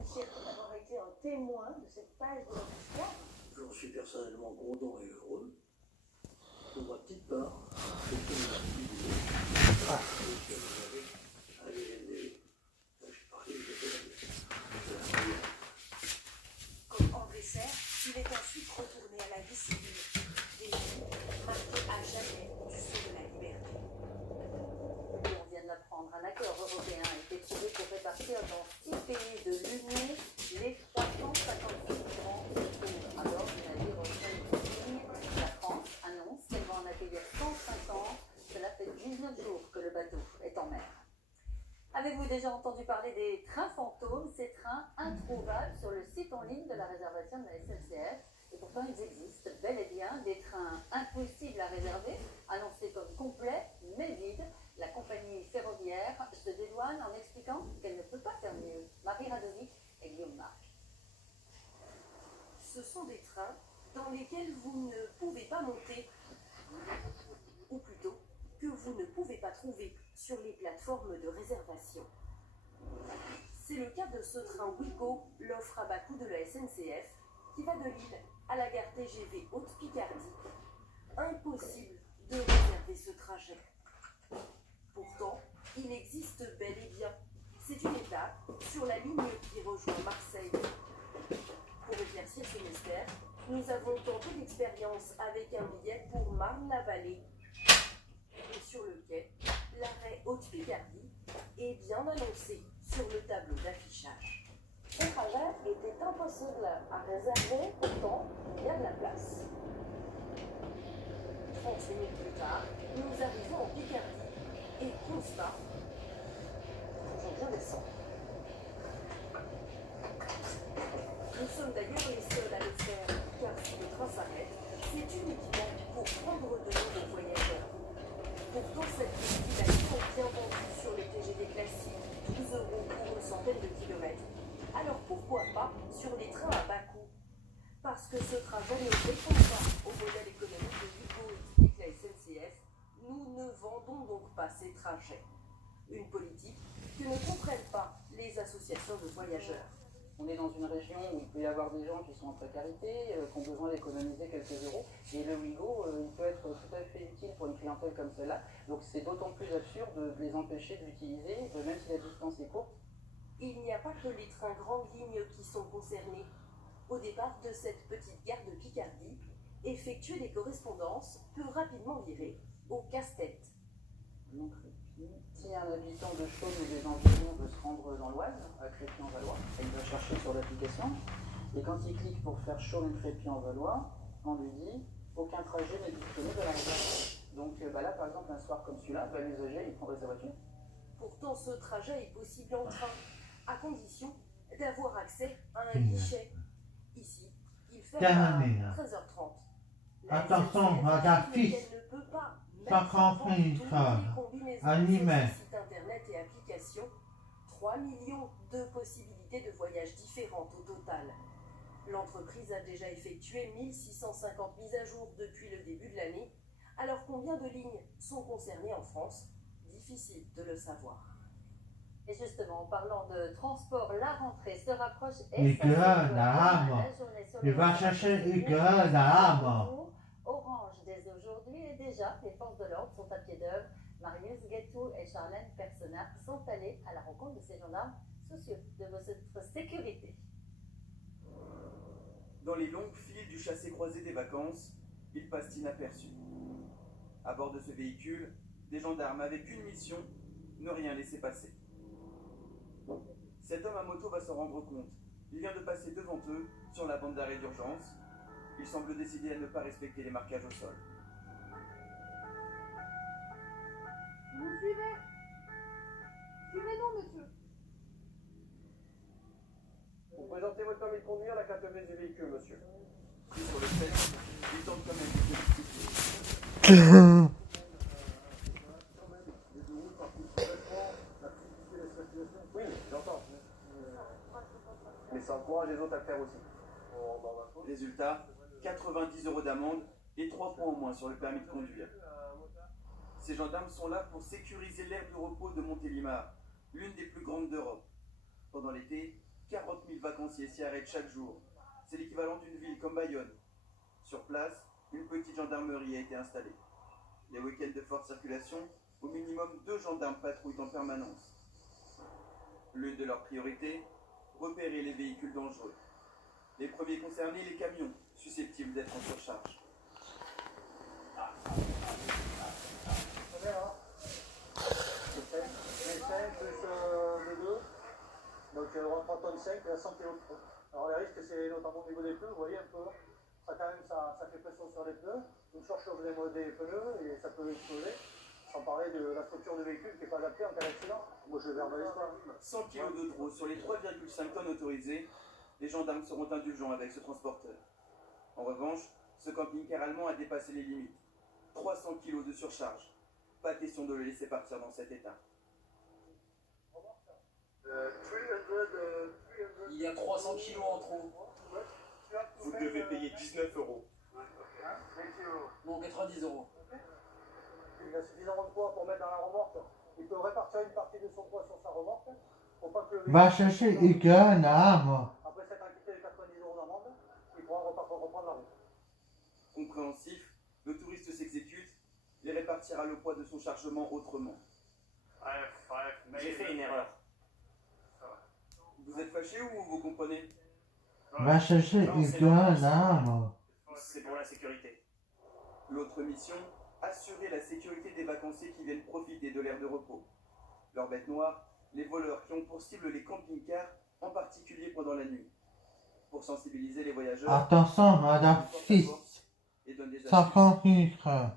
Michel, pour avoir été un témoin de cette page de l'histoire. J'en suis personnellement content et heureux. Pour ma petite part, je suis Comme André Serre, il est ensuite retourné à la vie civile. Des vies marquées à jamais du sceau de la liberté. On vient de l'apprendre, un accord européen a été trouvé pour répartir dans 6 pays de l'Union les 350 migrants autour. Alors, le navire reprend une ligne. La France annonce qu'elle va en accueillir 150. Cela fait 19 jours que le bateau est en mer. Avez-vous déjà entendu parler des trains fantômes, ces trains introuvables sur le site en ligne de la réservation de la SNCF? Et pourtant, ils existent bel et bien, des trains impossibles à réserver, annoncés comme complets, mais vides. La compagnie ferroviaire se dédouane en expliquant qu'elle ne peut pas faire mieux. Marie Radovic et Guillaume Marc. Ce sont des trains dans lesquels vous ne pouvez pas monter, ou plutôt que vous ne pouvez pas trouver sur les plateformes de réservation. C'est le cas de ce train Ouigo, l'offre à bas coût de la SNCF, qui va de Lille à la gare TGV Haute-Picardie. Impossible de réserver ce trajet. Pourtant, il existe bel et bien. C'est une étape sur la ligne qui rejoint Marseille. Pour éclaircir ce mystère, nous avons tenté l'expérience avec un billet pour Marne-la-Vallée. Et sur le quai, l'arrêt Haute-Picardie est bien annoncé sur le tableau d'affichage. Ce trajet était impossible à réserver, pourtant il y a de la place. 30 minutes plus tard, nous arrivons en Picardie et constat, je descends. Nous sommes d'ailleurs les seuls à le faire, car si le train s'arrête, c'est uniquement pour prendre de nouveaux voyageurs. Pourtant, cette destination est bien vendue sur les TGV classiques, 12 € pour une centaine de kilomètres. Alors pourquoi pas sur les trains à bas coût? Parce que ce trajet ne répond pas au modèle économique de Ouigo, explique la SNCF, nous ne vendons donc pas ces trajets. Une politique que ne comprennent pas les associations de voyageurs. On est dans une région où il peut y avoir des gens qui sont en précarité, qui ont besoin d'économiser quelques euros. Et le Ouigo, il peut être tout à fait utile pour une clientèle comme celle-là. Donc c'est d'autant plus absurde de les empêcher de l'utiliser, même si la distance est courte. Il n'y a pas que les trains grandes lignes qui sont concernés. Au départ de cette petite gare de Picardie, effectuer des correspondances peut rapidement virer au casse-tête. Si un habitant de Chaume ou des environs veut se rendre dans l'Oise, à Crépy-en-Valois, il va chercher sur l'application, et quand il clique pour faire Chaume-Crépy-en-Valois, on lui dit aucun trajet n'est disponible à la réserve. Donc là, par exemple, un soir comme celui-là, l'usager, il prendrait sa voiture. Pourtant, ce trajet est possible en train, à condition d'avoir accès à un guichet. Ici, il fait à 13h30. Attention, regarde fils. 50 minutes, animé. Site internet et applications, 3 millions de possibilités de voyages différentes au total. L'entreprise a déjà effectué 1650 mises à jour depuis le début de l'année. Alors combien de lignes sont concernées en France? Difficile de le savoir. Et justement, en parlant de transport, la rentrée se rapproche Il va chercher Orange, dès aujourd'hui, et déjà, les forces de l'ordre sont à pied d'œuvre. Marius Guettou et Charlène Personnat sont allés à la rencontre de ces gendarmes soucieux de votre sécurité. Dans les longues files du chassé-croisé des vacances, ils passent inaperçus. À bord de ce véhicule, des gendarmes avec une mission, ne rien laisser passer. Cet homme à moto va s'en rendre compte. Il vient de passer devant eux, sur la bande d'arrêt d'urgence. Il semble décidé à ne pas respecter les marquages au sol. Vous me suivez? Suivez-nous, monsieur. Vous présentez votre permis de conduire, la carte grise du véhicule, monsieur. Pris sur le fait, il tente quand même de discuter. Oui, j'entends. Mais ça encourage les autres à le faire aussi. Résultat, 90 € d'amende et 3 points en moins sur le permis de conduire. Ces gendarmes sont là pour sécuriser l'aire de repos de Montélimar, l'une des plus grandes d'Europe. Pendant l'été, 40 000 vacanciers s'y arrêtent chaque jour. C'est l'équivalent d'une ville comme Bayonne. Sur place, une petite gendarmerie a été installée. Les week-ends de forte circulation, au minimum 2 gendarmes patrouillent en permanence. L'une de leurs priorités, repérer les véhicules dangereux. Les premiers concernés, les camions, susceptibles d'être en surcharge. Les 5 plus le 2, donc on aura 3 tonnes 5 et 100 kg de trop. Alors les risques, c'est notamment au niveau des pneus, vous voyez un peu, ça quand même, ça fait pression sur les pneus, une surchauffe des pneus et ça peut exploser. Sans parler de la structure du véhicule qui n'est pas adaptée en cas d'accident. Moi je vais verbalise pas. 100 kg de trop sur les 3,5 tonnes autorisées, les gendarmes seront indulgents avec ce transporteur. En revanche, ce camping-car allemand a dépassé les limites. 300 kg de surcharge. Pas question de le laisser partir dans cet état. Il y a 300 kilos en trop. Vous devez payer 19 euros. Non, 90 euros. Il a suffisamment de poids pour mettre dans la remorque. Il peut répartir une partie de son poids sur sa remorque. Faut pas que le Va chercher une arme. après s'être acquitté de 90 euros d'amende, il pourra reprendre la route. Compréhensif, le touriste s'exécute et répartira le poids de son chargement autrement. J'ai fait une erreur. Vous êtes fâché ou vous comprenez? Va chercher une arme. C'est pour la sécurité. L'autre mission, assurer la sécurité des vacanciers qui viennent profiter de l'aire de repos. Leur bête noire, les voleurs qui ont pour cible les camping-cars, en particulier pendant la nuit. Pour sensibiliser les voyageurs, Attention, madame fils. et donne des Ça astuces. complique. Un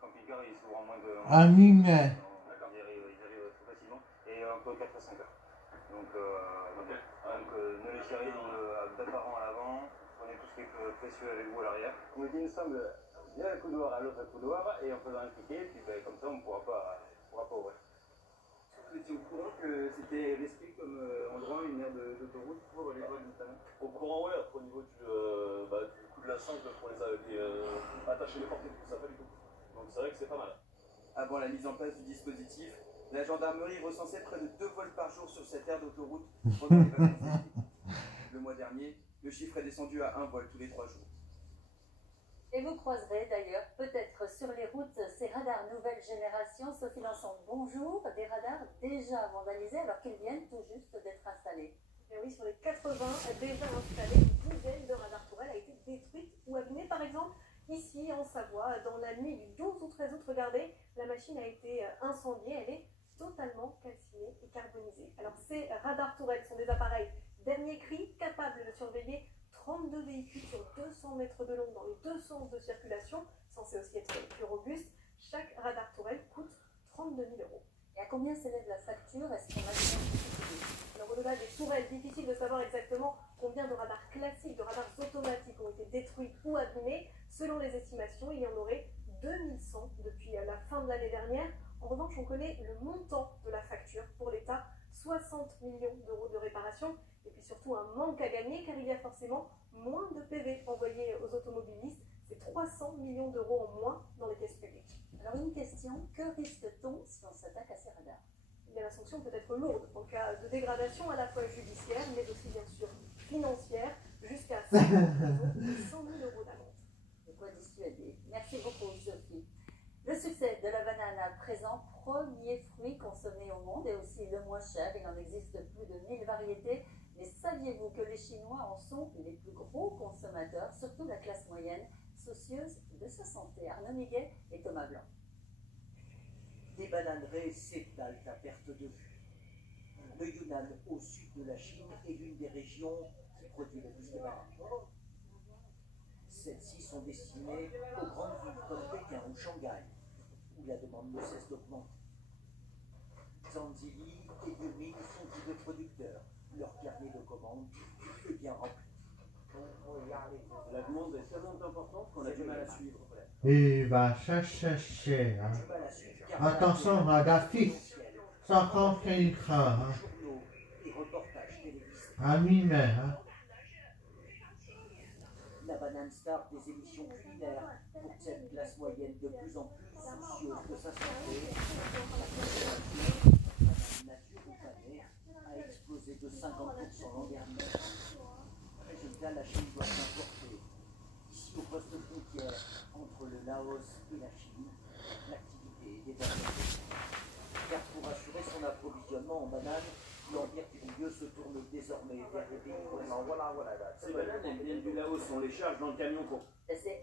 camping-car, il s'ouvre en moins de... À mi-mai. Ils arrivent très facilement. Et entre 4 à 5 heures. Donc, ne laissez rien d'apparent à l'avant. Prenez tout ce qui est précieux avec vous à l'arrière. On dit ensemble, bien un couloir à l'autre couloir, et on peut en cliquer, puis comme ça on ne pourra pas ouvrir. Vous étiez au courant que c'était resté comme endroit une aire d'autoroute pour les vols notamment? Au courant, ouais, après au niveau du coup de la sangle pour les attacher les portes et tout, ça fait du tout. Donc c'est vrai que c'est pas mal. Avant la mise en place du dispositif, la gendarmerie recensait près de 2 vols par jour sur cette aire d'autoroute pendant les vacances d'été. Le mois dernier, le chiffre est descendu à 1 vol tous les 3 jours. Et vous croiserez d'ailleurs peut-être sur les routes ces radars nouvelle génération. Sophie Lançon, bonjour. Des radars déjà vandalisés alors qu'ils viennent tout juste d'être installés. Et oui, sur les 80 déjà installés, une dizaine de radars tourelles a été détruite ou abîmée. Par exemple, ici en Savoie, dans la nuit du 12 ou 13 août, regardez, la machine a été incendiée. Elle est totalement calcinée et carbonisée. Alors ces radars tourelles sont des appareils dernier cri, capables de surveiller 32 véhicules sur 200 mètres de long dans les 2 sens de circulation, censés aussi être plus robustes. Chaque radar tourelle coûte 32 000 euros. Et à combien s'élève la facture? Est-ce qu'on a des... Alors au-delà des tourelles, difficile de savoir exactement combien de radars classiques, de radars automatiques ont été détruits ou abîmés. Selon les estimations, il y en aurait 2100 depuis la fin de l'année dernière. En revanche, on connaît le montant de la facture pour l'État, 60 millions d'euros de réparation. Et puis surtout un manque à gagner car il y a forcément moins de PV envoyés aux automobilistes. C'est 300 millions d'euros en moins dans les caisses publiques. Alors une question, que risque-t-on si on s'attaque à ces radars? Eh bien, la sanction peut être lourde en cas de dégradation à la fois judiciaire mais aussi bien sûr financière, jusqu'à 100 000 euros d'amende. De quoi dissuader. Merci beaucoup Sophie. Le succès de la banane à présent, premier fruit consommé au monde et aussi le moins cher. Il en existe plus de 1000 variétés. Mais saviez-vous que les Chinois en sont les plus gros consommateurs, surtout la classe moyenne, soucieuse de sa santé? Arnaud Miguet et Thomas Blanc. Des bananeraies s'étalent à perte de vue. Le Yunnan, au sud de la Chine, est l'une des régions qui produit le plus de bananes. Celles-ci sont destinées aux grandes villes comme Pékin ou Shanghai, où la demande ne cesse d'augmenter. Zhanzili et Yuming sont tous deux producteurs. Leur carnet de commandes est bien rempli. La demande est tellement importante qu'on a du mal à suivre. Il va chercher. Hein. Attention, radar fixe. Ça complique. Hein. À mi-mai. Hein. La banane star des émissions culinaires pour cette classe moyenne de plus en plus soucieuse de sa santé. La consommation de banane nature ou panée a explosé. explosé de 50% l'an dernier. Résultat, la Chine doit s'importer. Ici, au poste frontière entre le Laos et la Chine, l'activité est désormais. Car pour assurer son approvisionnement en bananes, l'Empire du Milieu se tourne désormais vers les pays voisins. Ces bananes, elles viennent du Laos, on les charge dans le camion pour... C'est